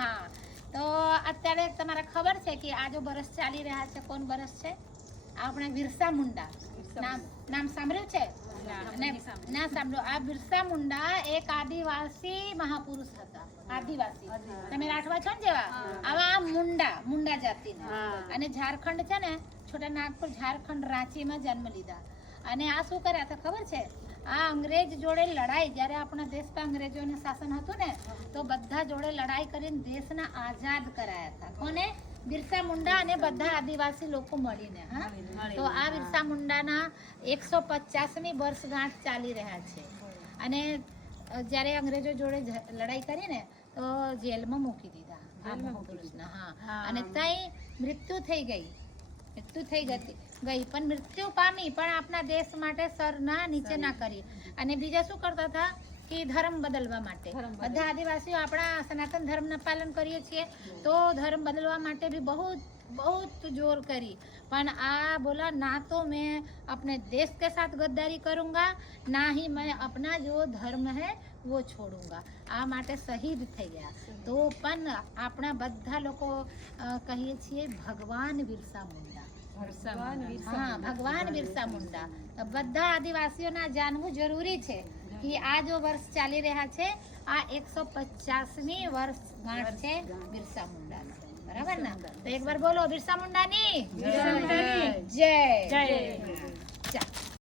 હા, તો અત્યારે તમારે ખબર છે કે આ જો બરસ ચાલી રહ્યા છે, કોણ બરસ છે? આપણે બિરસા મુંડા. નામ સાંભળ્યું છે? ના સાંભળ્યું. આ બિરસા મુંડા એક આદિવાસી મહાપુરુષ હતા. આદિવાસી, તમે રાઠવા છો ને જેવા, આવા મુંડા જાતિના. અને ઝારખંડ છે ને, છોટા નાગપુર ઝારખંડ રાંચીમાં જન્મ લીધા. અને આ શું કર્યા હતા ખબર છે? આ અંગ્રેજ જોડે લડાઈ, જ્યારે આપણા દેશ પર અંગ્રેજોનું શાસન હતું ને, તો બધા જોડે લડાઈ કરીને દેશને આઝાદ કરાયા હતા. કોને? બિરસા મુંડા અને બધા આદિવાસી લોકો મળીને. હા, તો આ બિરસા મુંડાના 150મી વર્ષગાંઠ ચાલી રહ્યા છે. અને જ્યારે અંગ્રેજો જોડે લડાઈ કરીને તો જેલમાં મૂકી દીધા આ મહાપુરુષને. હા, અને ત્યાં મૃત્યુ થઈ ગઈ. પણ મૃત્યુ પામી, પણ આપણા દેશ માટે સર ના નીચે ના કરી. અને બીજા શું કરતા હતા કે ધર્મ બદલવા માટે, બધા આદિવાસીઓ આપણા સનાતન ધર્મના પાલન કરીએ છીએ, તો ધર્મ બદલવા માટે भी बहुत जोर करी. પણ આ બોલા, ના તો मैं अपने देश के साथ गद्दारी करूंगा, ना ही मैं अपना जो धर्म है वो छोड़ूंगा. આ માટે શહીદ થઈ ગયા. તો પણ આપણા બધા લોકો કહીએ છીએ ભગવાન બિરસા મુંડા. હા, ભગવાન બિરસા મુંડા. બધા આદિવાસીઓને જાણવું જરૂરી છે કે આ જો વર્ષ ચાલી રહ્યા છે, આ 150મી વર્ષગાંઠ છે બિરસા મુંડાનો. બરાબર ને? તો એક વાર બોલો, બિરસા મુંડાની જય.